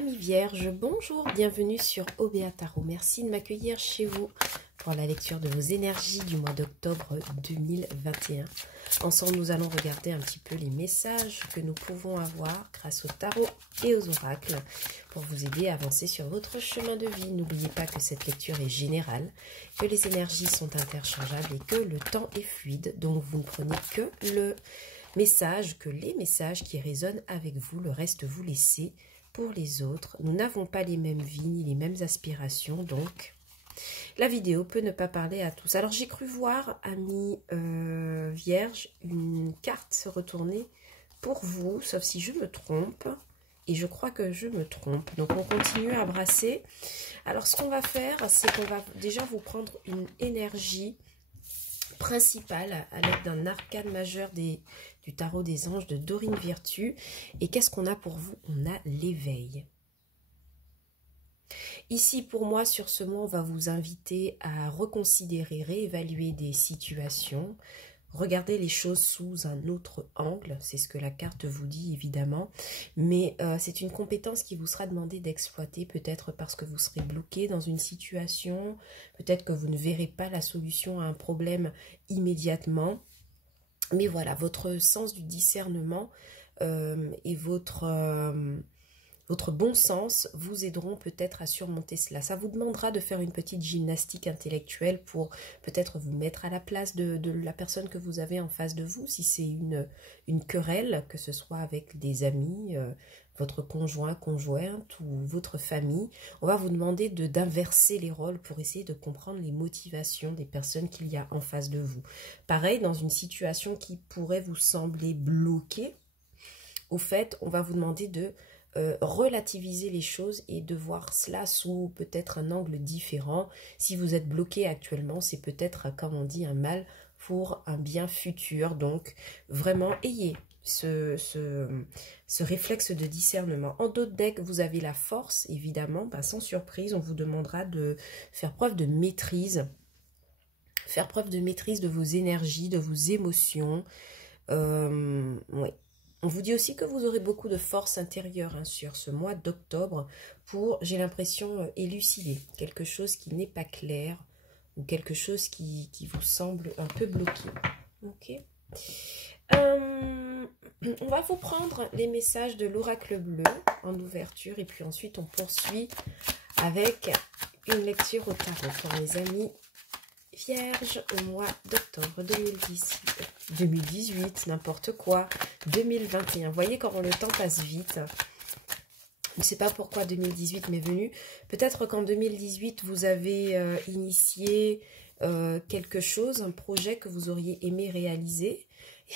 Amis vierges, bonjour, bienvenue sur OBA Tarot. Merci de m'accueillir chez vous pour la lecture de vos énergies du mois d'octobre 2021. Ensemble, nous allons regarder un petit peu les messages que nous pouvons avoir grâce au tarot et aux oracles pour vous aider à avancer sur votre chemin de vie. N'oubliez pas que cette lecture est générale, que les énergies sont interchangeables et que le temps est fluide. Donc, vous ne prenez que les messages qui résonnent avec vous. Le reste, vous laissez pour les autres. Nous n'avons pas les mêmes vies ni les mêmes aspirations, donc la vidéo peut ne pas parler à tous. Alors j'ai cru voir, amis vierges, une carte se retourner pour vous, sauf si je me trompe, et je crois que je me trompe. Donc on continue à brasser. Alors ce qu'on va faire, c'est qu'on va déjà vous prendre une énergie principale à l'aide d'un arcane majeur du tarot des anges de Dorine Virtue. Et qu'est-ce qu'on a pour vous? On a l'éveil. Ici, pour moi, sur ce mois, on va vous inviter à reconsidérer, réévaluer des situations, regarder les choses sous un autre angle. C'est ce que la carte vous dit, évidemment. Mais c'est une compétence qui vous sera demandée d'exploiter, peut-être parce que vous serez bloqué dans une situation, peut-être que vous ne verrez pas la solution à un problème immédiatement. Mais voilà, votre sens du discernement et votre bon sens vous aideront peut-être à surmonter cela. Ça vous demandera de faire une petite gymnastique intellectuelle pour peut-être vous mettre à la place de la personne que vous avez en face de vous, si c'est une querelle, que ce soit avec des amis, votre conjoint, conjointe ou votre famille. On va vous demander d'inverser les rôles pour essayer de comprendre les motivations des personnes qu'il y a en face de vous. Pareil, dans une situation qui pourrait vous sembler bloquée, au fait, on va vous demander de relativiser les choses et de voir cela sous peut-être un angle différent. Si vous êtes bloqué actuellement, c'est peut-être, comme on dit, un mal pour un bien futur. Donc, vraiment, ayez ce réflexe de discernement. En d'autres decks, vous avez la force, évidemment. Sans surprise, on vous demandera de faire preuve de maîtrise. Faire preuve de maîtrise de vos énergies, de vos émotions. Oui. On vous dit aussi que vous aurez beaucoup de force intérieure sur ce mois d'octobre pour, j'ai l'impression, élucider quelque chose qui n'est pas clair ou quelque chose qui vous semble un peu bloqué. Ok. On va vous prendre les messages de l'oracle bleu en ouverture et puis ensuite on poursuit avec une lecture au tarot pour mes amis vierges au mois d'octobre 2018, n'importe quoi, 2021. Vous voyez comment le temps passe vite. Je ne sais pas pourquoi 2018 m'est venu. Peut-être qu'en 2018, vous avez initié quelque chose, un projet que vous auriez aimé réaliser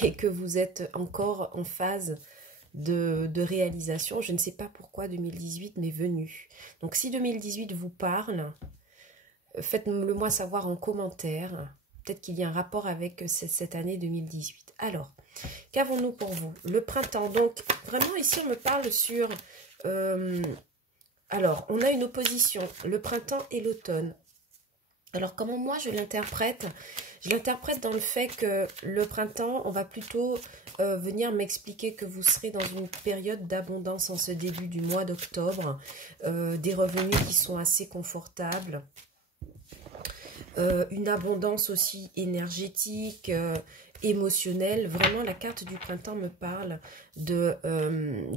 et que vous êtes encore en phase de réalisation. Je ne sais pas pourquoi 2018 m'est venu. Donc si 2018 vous parle, faites-le moi savoir en commentaire. Peut-être qu'il y a un rapport avec cette année 2018. Alors, qu'avons-nous pour vous? Le printemps. Donc, vraiment, ici, on me parle sur... alors, on a une opposition. Le printemps et l'automne. Alors, comment moi, je l'interprète? Je l'interprète dans le fait que le printemps, on va plutôt venir m'expliquer que vous serez dans une période d'abondance en ce début du mois d'octobre. Des revenus qui sont assez confortables. Une abondance aussi énergétique, émotionnelle. Vraiment, la carte du printemps me parle de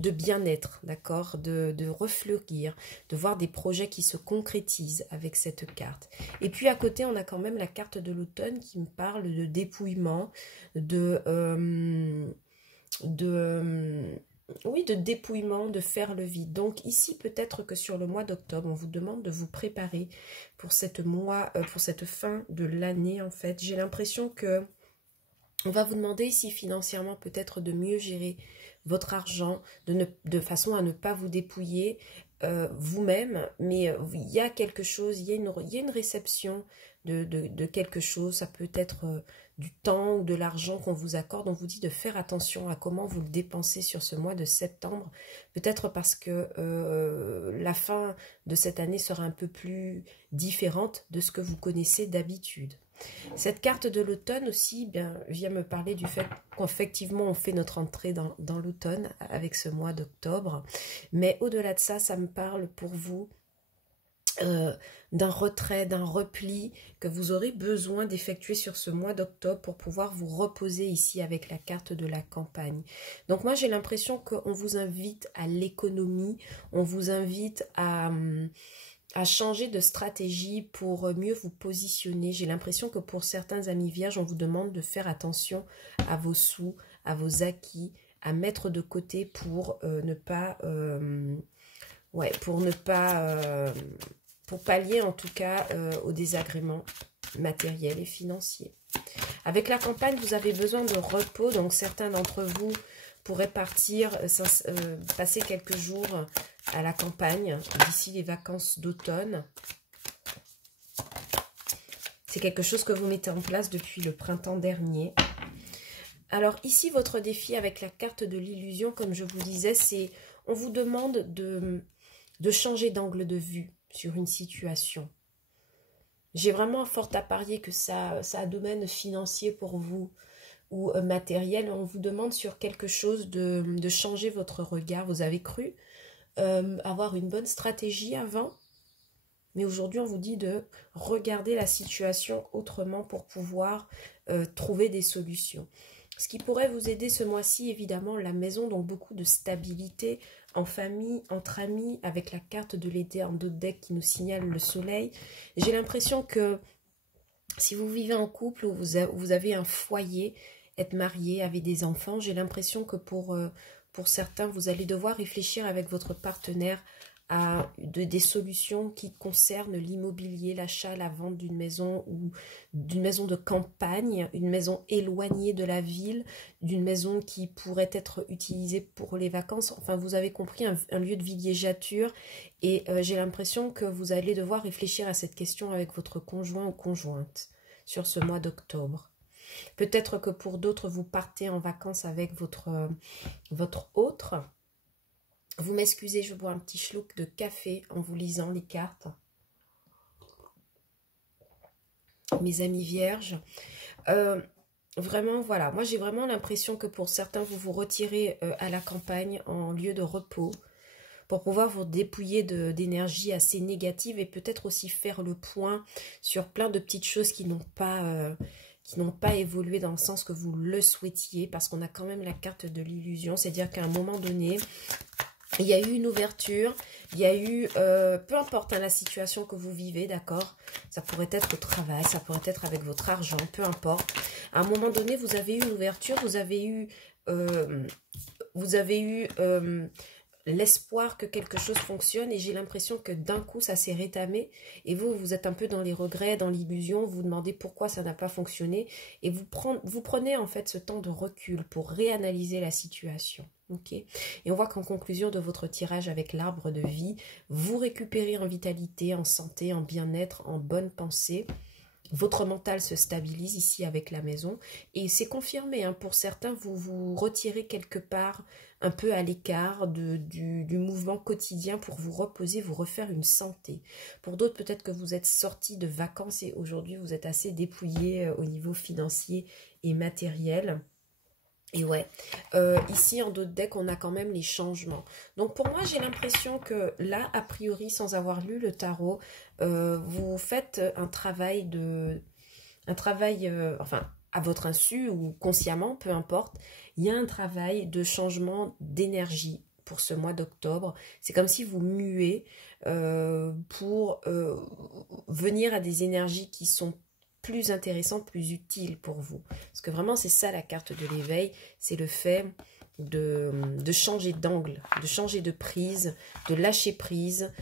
bien-être, d'accord, de refleurir, de voir des projets qui se concrétisent avec cette carte. Et puis à côté, on a quand même la carte de l'automne qui me parle de dépouillement, oui, de dépouillement, de faire le vide. Donc ici, peut-être que sur le mois d'octobre, on vous demande de vous préparer pour cette fin de l'année, en fait. J'ai l'impression que on va vous demander ici financièrement peut-être de mieux gérer votre argent, de façon à ne pas vous dépouiller vous-même. Mais il y a quelque chose, il y a une réception de quelque chose. Ça peut être du temps ou de l'argent qu'on vous accorde. On vous dit de faire attention à comment vous le dépensez sur ce mois de septembre. Peut-être parce que la fin de cette année sera un peu plus différente de ce que vous connaissez d'habitude. Cette carte de l'automne aussi vient me parler du fait qu'effectivement on fait notre entrée dans l'automne avec ce mois d'octobre. Mais au-delà de ça, ça me parle pour vous d'un retrait, d'un repli que vous aurez besoin d'effectuer sur ce mois d'octobre pour pouvoir vous reposer ici avec la carte de la campagne. Donc moi j'ai l'impression qu'on vous invite à l'économie, on vous invite à changer de stratégie pour mieux vous positionner. J'ai l'impression que pour certains amis vierges, on vous demande de faire attention à vos sous, à vos acquis, à mettre de côté pour ne pas... pour pallier en tout cas aux désagréments matériels et financiers. Avec la campagne, vous avez besoin de repos, donc certains d'entre vous pourraient partir, passer quelques jours à la campagne d'ici les vacances d'automne. C'est quelque chose que vous mettez en place depuis le printemps dernier. Alors ici, votre défi avec la carte de l'illusion, comme je vous disais, c'est on vous demande de changer d'angle de vue sur une situation. J'ai vraiment fort à parier que ça a un domaine financier pour vous ou matériel. On vous demande sur quelque chose de changer votre regard. Vous avez cru avoir une bonne stratégie avant, mais aujourd'hui on vous dit de regarder la situation autrement pour pouvoir trouver des solutions. Ce qui pourrait vous aider ce mois-ci, évidemment, la maison, donc beaucoup de stabilité en famille, entre amis, avec la carte de l'été en dos de deck qui nous signale le soleil. J'ai l'impression que si vous vivez en couple ou vous avez un foyer, être marié, avec des enfants, j'ai l'impression que pour certains, vous allez devoir réfléchir avec votre partenaire à des solutions qui concernent l'immobilier, l'achat, la vente d'une maison ou d'une maison de campagne, une maison éloignée de la ville, d'une maison qui pourrait être utilisée pour les vacances. Enfin, vous avez compris, un lieu de villégiature. Et j'ai l'impression que vous allez devoir réfléchir à cette question avec votre conjoint ou conjointe sur ce mois d'octobre. Peut-être que pour d'autres, vous partez en vacances avec votre autre. Vous m'excusez, je bois un petit schluck de café en vous lisant les cartes. Mes amis vierges, vraiment, voilà. Moi, j'ai vraiment l'impression que pour certains, vous vous retirez à la campagne en lieu de repos pour pouvoir vous dépouiller d'énergie assez négative et peut-être aussi faire le point sur plein de petites choses qui n'ont pas évolué dans le sens que vous le souhaitiez, parce qu'on a quand même la carte de l'illusion, c'est-à-dire qu'à un moment donné, il y a eu une ouverture, il y a eu, peu importe la situation que vous vivez, d'accord, ça pourrait être au travail, ça pourrait être avec votre argent, peu importe. À un moment donné, vous avez eu une ouverture, vous avez eu l'espoir que quelque chose fonctionne et j'ai l'impression que d'un coup, ça s'est rétamé et vous êtes un peu dans les regrets, dans l'illusion, vous vous demandez pourquoi ça n'a pas fonctionné et vous prenez en fait ce temps de recul pour réanalyser la situation. Ok. Et on voit qu'en conclusion de votre tirage avec l'arbre de vie, vous récupérez en vitalité, en santé, en bien-être, en bonne pensée. Votre mental se stabilise ici avec la maison et c'est confirmé, hein, pour certains, vous vous retirez quelque part un peu à l'écart du mouvement quotidien pour vous reposer, vous refaire une santé. Pour d'autres, peut-être que vous êtes sortis de vacances et aujourd'hui vous êtes assez dépouillés au niveau financier et matériel. Et ouais, ici en dos de deck, on a quand même les changements. Donc pour moi, j'ai l'impression que là, a priori, sans avoir lu le tarot, vous faites un travail enfin, à votre insu ou consciemment, peu importe, il y a un travail de changement d'énergie pour ce mois d'octobre. C'est comme si vous muez pour venir à des énergies qui sont plus intéressante, plus utile pour vous. Parce que vraiment, c'est ça la carte de l'éveil, c'est le fait de changer d'angle, de changer de prise, de lâcher prise,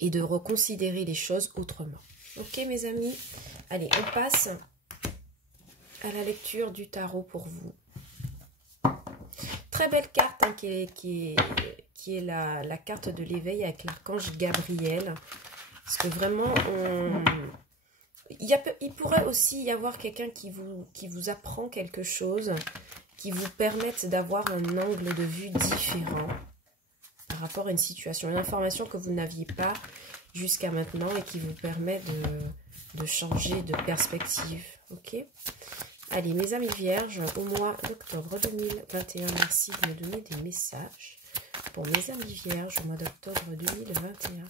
et de reconsidérer les choses autrement. Ok, mes amis? Allez, on passe à la lecture du tarot pour vous. Très belle carte, hein, qui est la carte de l'éveil avec l'archange Gabriel. Parce que vraiment, il pourrait aussi y avoir quelqu'un qui vous apprend quelque chose, qui vous permette d'avoir un angle de vue différent par rapport à une situation, une information que vous n'aviez pas jusqu'à maintenant et qui vous permet de changer de perspective. Ok? Allez, mes amis vierges, au mois d'octobre 2021, merci de me donner des messages. Pour mes amis vierges, au mois d'octobre 2021,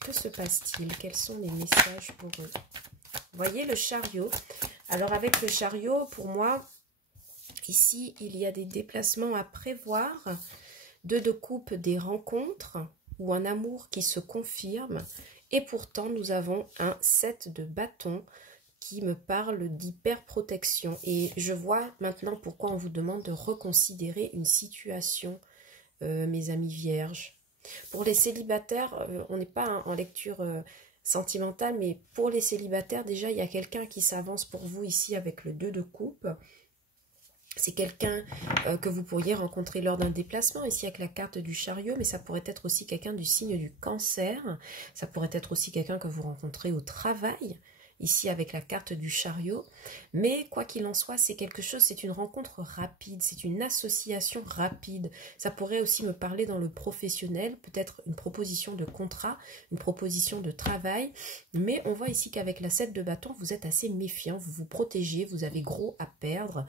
que se passe-t-il? Quels sont les messages pour eux? Voyez le chariot. Alors avec le chariot, pour moi, ici, il y a des déplacements à prévoir, 2 de coupe, des rencontres ou un amour qui se confirme. Et pourtant, nous avons un 7 de bâton qui me parle d'hyperprotection. Et je vois maintenant pourquoi on vous demande de reconsidérer une situation, mes amis vierges. Pour les célibataires, on n'est pas en lecture sentimentale, mais pour les célibataires, déjà, il y a quelqu'un qui s'avance pour vous ici avec le 2 de coupe. C'est quelqu'un que vous pourriez rencontrer lors d'un déplacement, ici avec la carte du chariot, mais ça pourrait être aussi quelqu'un du signe du cancer. Ça pourrait être aussi quelqu'un que vous rencontrez au travail, ici avec la carte du chariot. Mais quoi qu'il en soit, c'est quelque chose, c'est une rencontre rapide, c'est une association rapide. Ça pourrait aussi me parler dans le professionnel, peut-être une proposition de contrat, une proposition de travail. Mais on voit ici qu'avec la 7 de bâton, vous êtes assez méfiant, vous vous protégez, vous avez gros à perdre.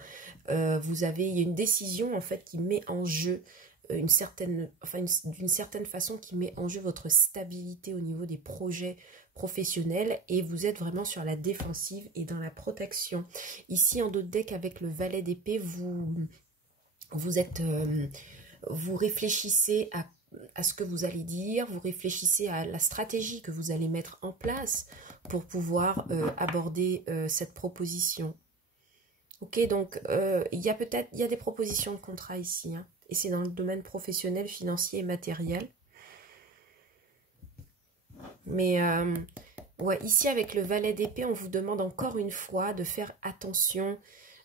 Il y a une décision en fait qui met en jeu d'une certaine façon qui met en jeu votre stabilité au niveau des projets professionnels et vous êtes vraiment sur la défensive et dans la protection. Ici en dos de deck avec le valet d'épée, vous réfléchissez à ce que vous allez dire, vous réfléchissez à la stratégie que vous allez mettre en place pour pouvoir aborder cette proposition. Ok, donc il y a des propositions de contrat ici, hein, et c'est dans le domaine professionnel, financier et matériel. Mais ouais, ici avec le valet d'épée, on vous demande encore une fois de faire attention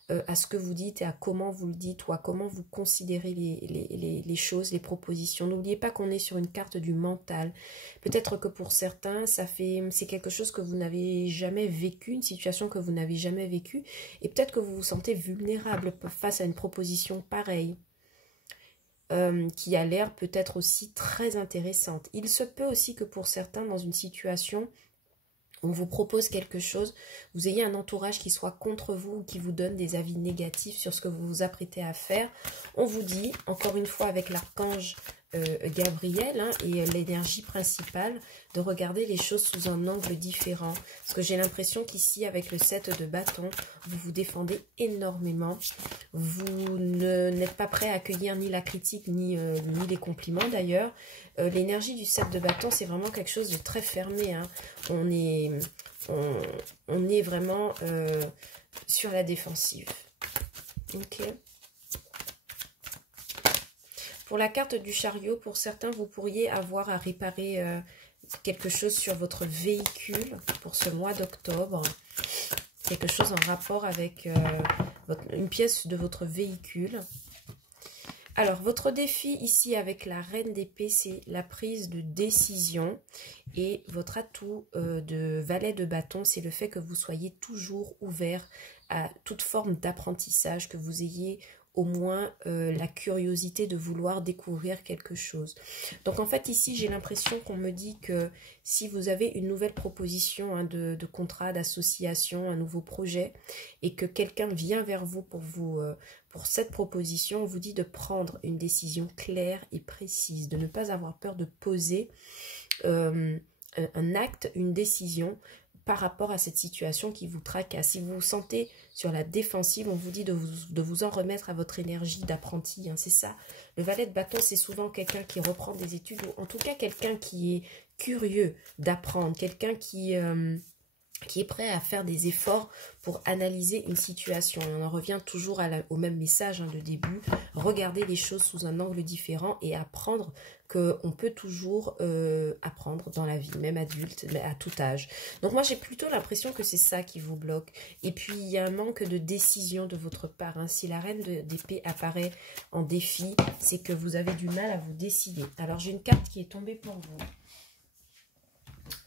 à ce que vous dites et à comment vous le dites ou à comment vous considérez les choses, les propositions. N'oubliez pas qu'on est sur une carte du mental. Peut-être que pour certains, c'est quelque chose que vous n'avez jamais vécu, une situation que vous n'avez jamais vécue, et peut-être que vous vous sentez vulnérable face à une proposition pareille. Qui a l'air peut-être aussi très intéressante. Il se peut aussi que pour certains, dans une situation, on vous propose quelque chose, vous ayez un entourage qui soit contre vous ou qui vous donne des avis négatifs sur ce que vous vous apprêtez à faire. On vous dit, encore une fois avec l'archange Gabriel hein, et l'énergie principale, de regarder les choses sous un angle différent. Parce que j'ai l'impression qu'ici, avec le 7 de bâton, vous vous défendez énormément. Vous n'êtes pas prêt à accueillir ni la critique, ni les compliments d'ailleurs. L'énergie du 7 de bâton, c'est vraiment quelque chose de très fermé. Hein. On est vraiment sur la défensive. Ok. Pour la carte du chariot, pour certains, vous pourriez avoir à réparer quelque chose sur votre véhicule pour ce mois d'octobre. Quelque chose en rapport avec une pièce de votre véhicule. Alors, votre défi ici avec la reine d'épée, c'est la prise de décision. Et votre atout de valet de bâton, c'est le fait que vous soyez toujours ouvert à toute forme d'apprentissage, que vous ayez au moins la curiosité de vouloir découvrir quelque chose. Donc en fait ici j'ai l'impression qu'on me dit que si vous avez une nouvelle proposition hein, de contrat, d'association, un nouveau projet et que quelqu'un vient vers vous pour cette proposition, on vous dit de prendre une décision claire et précise, de ne pas avoir peur de poser un acte, une décision par rapport à cette situation qui vous tracasse. Si vous vous sentez sur la défensive, on vous dit de vous en remettre à votre énergie d'apprenti. Hein, c'est ça. Le valet de bâton, c'est souvent quelqu'un qui reprend des études, ou en tout cas quelqu'un qui est curieux d'apprendre, quelqu'un qui est prêt à faire des efforts pour analyser une situation. On en revient toujours au même message hein, de début. Regarder les choses sous un angle différent et apprendre qu'on peut toujours apprendre dans la vie, même adulte, à tout âge. Donc moi, j'ai plutôt l'impression que c'est ça qui vous bloque. Et puis, il y a un manque de décision de votre part. Hein. Si la reine d'épée apparaît en défi, c'est que vous avez du mal à vous décider. Alors, j'ai une carte qui est tombée pour vous.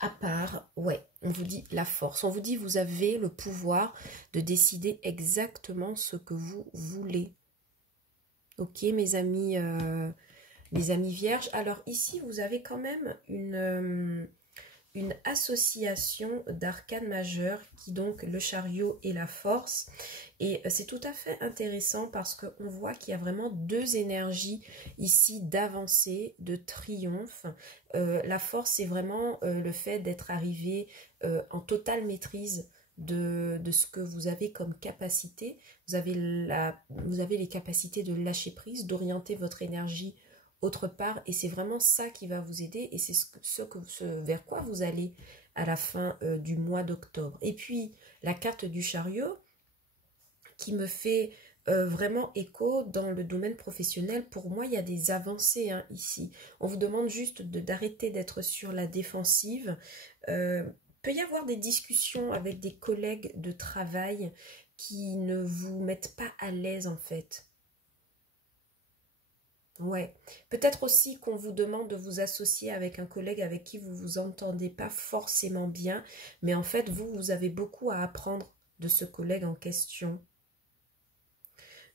À part, ouais, on vous dit la force. On vous dit vous avez le pouvoir de décider exactement ce que vous voulez. Ok, mes amis mes amis vierges. Alors ici, vous avez quand même une association d'arcanes majeures qui donc le chariot et la force. Et c'est tout à fait intéressant parce qu'on voit qu'il y a vraiment deux énergies ici d'avancée, de triomphe. La force, c'est vraiment le fait d'être arrivé en totale maîtrise de ce que vous avez comme capacité. Vous avez les capacités de lâcher prise, d'orienter votre énergie autre part, et c'est vraiment ça qui va vous aider, et c'est ce vers quoi vous allez à la fin du mois d'octobre. Et puis la carte du chariot qui me fait vraiment écho dans le domaine professionnel. Pour moi, il y a des avancées ici. On vous demande juste d'arrêter d'être sur la défensive. Peut y avoir des discussions avec des collègues de travail qui ne vous mettent pas à l'aise en fait. Ouais, peut-être aussi qu'on vous demande de vous associer avec un collègue avec qui vous vous entendez pas forcément bien, mais en fait, vous avez beaucoup à apprendre de ce collègue en question.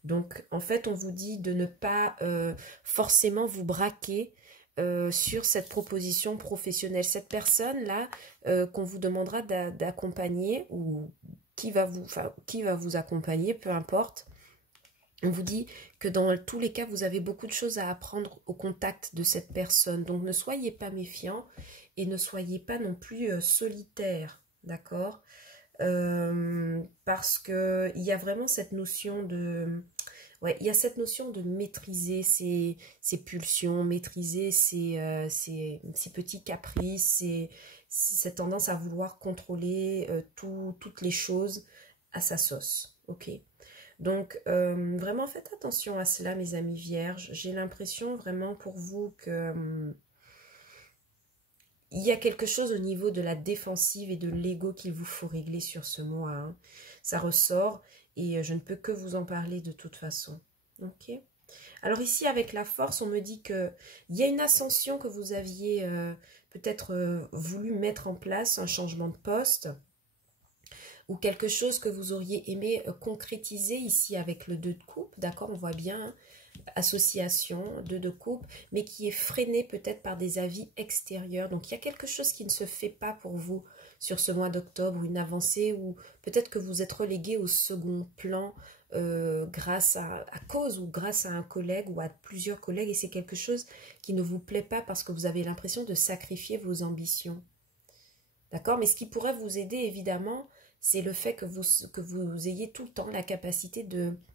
Donc, en fait, on vous dit de ne pas forcément vous braquer sur cette proposition professionnelle. Cette personne-là qu'on vous demandera d'accompagner ou qui va vous accompagner, peu importe. On vous dit que dans tous les cas, vous avez beaucoup de choses à apprendre au contact de cette personne. Donc, ne soyez pas méfiants et ne soyez pas non plus solitaire, d'accord? Parce qu'il y a vraiment cette notion de... Ouais, il y a cette notion de maîtriser ses pulsions, maîtriser ses petits caprices, cette tendance à vouloir contrôler toutes les choses à sa sauce, ok? Donc, vraiment, faites attention à cela, mes amis vierges. J'ai l'impression vraiment pour vous que il y a quelque chose au niveau de la défensive et de l'ego qu'il vous faut régler sur ce mois. Hein. Ça ressort et je ne peux que vous en parler de toute façon. Ok. Alors ici, avec la force, on me dit qu'il y a une ascension que vous aviez peut-être voulu mettre en place, un changement de poste, ou quelque chose que vous auriez aimé concrétiser ici avec le 2 de coupe, d'accord, on voit bien, hein, association, 2 de coupe, mais qui est freiné peut-être par des avis extérieurs. Donc il y a quelque chose qui ne se fait pas pour vous sur ce mois d'octobre, une avancée, ou peut-être que vous êtes relégué au second plan grâce à cause ou grâce à un collègue ou à plusieurs collègues, et c'est quelque chose qui ne vous plaît pas parce que vous avez l'impression de sacrifier vos ambitions. D'accord? Mais ce qui pourrait vous aider, évidemment, c'est le fait que vous ayez tout le temps la capacité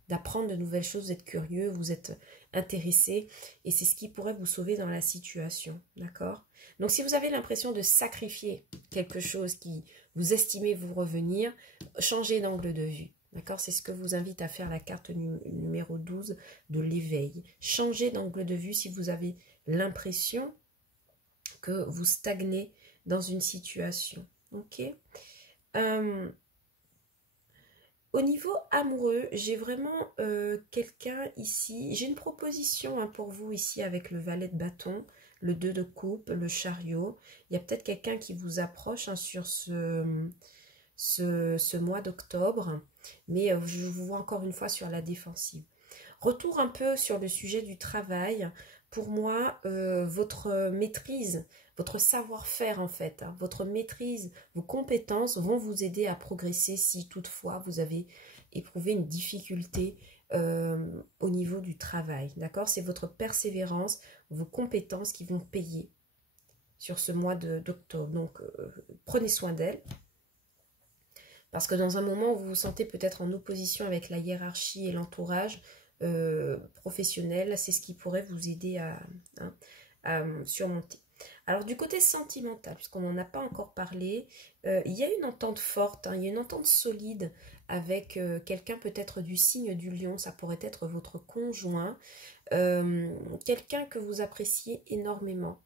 d'apprendre de nouvelles choses, d'être curieux, vous êtes intéressé, et c'est ce qui pourrait vous sauver dans la situation. D'accord? Donc, si vous avez l'impression de sacrifier quelque chose qui vous estimez vous revenir, changez d'angle de vue. D'accord? C'est ce que vous invite à faire la carte numéro 12 de l'éveil. Changez d'angle de vue si vous avez l'impression que vous stagnez dans une situation. Ok? Au niveau amoureux, j'ai vraiment quelqu'un ici. J'ai une proposition pour vous ici avec le valet de bâton, le 2 de coupe, le chariot. Il y a peut-être quelqu'un qui vous approche sur ce mois d'octobre. Mais je vous vois encore une fois sur la défensive. Retour un peu sur le sujet du travail. Pour moi, votre maîtrise, votre savoir-faire en fait, hein, votre maîtrise, vos compétences vont vous aider à progresser si toutefois vous avez éprouvé une difficulté au niveau du travail. D'accord? C'est votre persévérance, vos compétences qui vont payer sur ce mois d'octobre. Donc, prenez soin d'elles. Parce que dans un moment où vous vous sentez peut-être en opposition avec la hiérarchie et l'entourage, professionnel, c'est ce qui pourrait vous aider à surmonter. Alors du côté sentimental, puisqu'on n'en a pas encore parlé, il y a une entente forte, hein, il y a une entente solide avec quelqu'un peut-être du signe du lion, ça pourrait être votre conjoint, quelqu'un que vous appréciez énormément.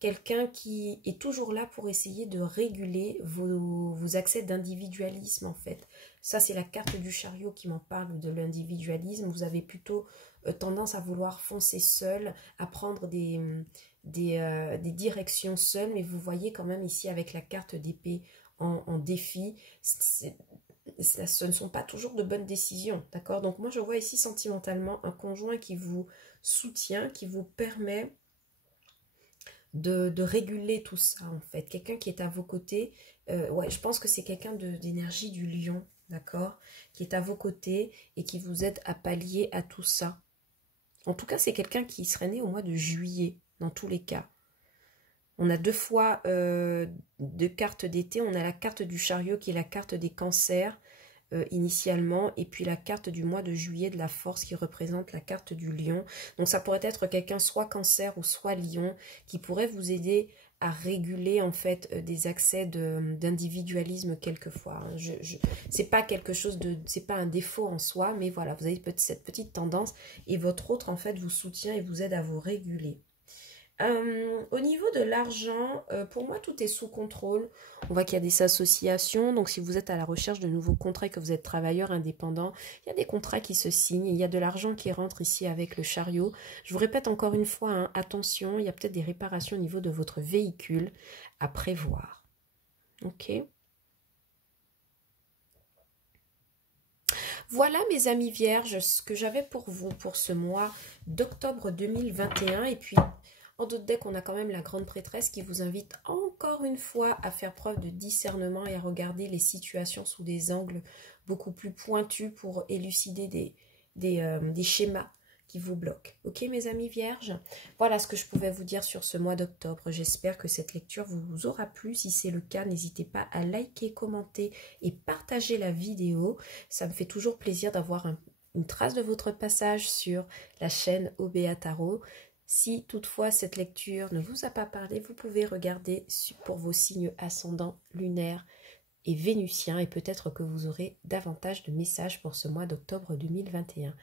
Quelqu'un qui est toujours là pour essayer de réguler vos accès d'individualisme en fait. Ça c'est la carte du chariot qui m'en parle de l'individualisme. Vous avez plutôt tendance à vouloir foncer seul, à prendre des directions seul, mais vous voyez quand même ici avec la carte d'épée en défi, ce ne sont pas toujours de bonnes décisions, d'accord? Donc moi je vois ici sentimentalement un conjoint qui vous soutient, qui vous permet de réguler tout ça en fait. Quelqu'un qui est à vos côtés, ouais, je pense que c'est quelqu'un d'énergie du lion, d'accord, qui est à vos côtés et qui vous aide à pallier à tout ça. En tout cas, c'est quelqu'un qui serait né au mois de juillet, dans tous les cas. On a deux fois deux cartes d'été. On a la carte du chariot qui est la carte des cancers initialement. Et puis la carte du mois de juillet de la force qui représente la carte du lion. Donc ça pourrait être quelqu'un soit cancer ou soit lion qui pourrait vous aider à réguler en fait des accès d'individualisme quelquefois. C'est pas quelque chose de, c'est pas un défaut en soi, mais voilà, vous avez cette petite tendance et votre autre en fait vous soutient et vous aide à vous réguler. Au niveau de l'argent, pour moi, tout est sous contrôle. On voit qu'il y a des associations. Donc, si vous êtes à la recherche de nouveaux contrats et que vous êtes travailleur indépendant, il y a des contrats qui se signent. Il y a de l'argent qui rentre ici avec le chariot. Je vous répète encore une fois, hein, attention, il y a peut-être des réparations au niveau de votre véhicule à prévoir. Ok. Voilà mes amis vierges, ce que j'avais pour vous pour ce mois d'octobre 2021. Et puis, en d'autres decks, on a quand même la grande prêtresse qui vous invite encore une fois à faire preuve de discernement et à regarder les situations sous des angles beaucoup plus pointus pour élucider des schémas qui vous bloquent. Ok mes amis vierges? Voilà ce que je pouvais vous dire sur ce mois d'octobre. J'espère que cette lecture vous aura plu. Si c'est le cas, n'hésitez pas à liker, commenter et partager la vidéo. Ça me fait toujours plaisir d'avoir une trace de votre passage sur la chaîne OBA Tarot. Si toutefois cette lecture ne vous a pas parlé, vous pouvez regarder pour vos signes ascendants, lunaires et vénusiens et peut-être que vous aurez davantage de messages pour ce mois d'octobre 2021.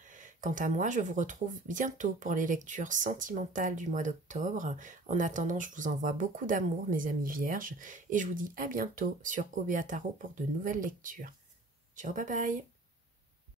Quant à moi, je vous retrouve bientôt pour les lectures sentimentales du mois d'octobre. En attendant, je vous envoie beaucoup d'amour, mes amis vierges, et je vous dis à bientôt sur OBA Tarot pour de nouvelles lectures. Ciao, bye bye!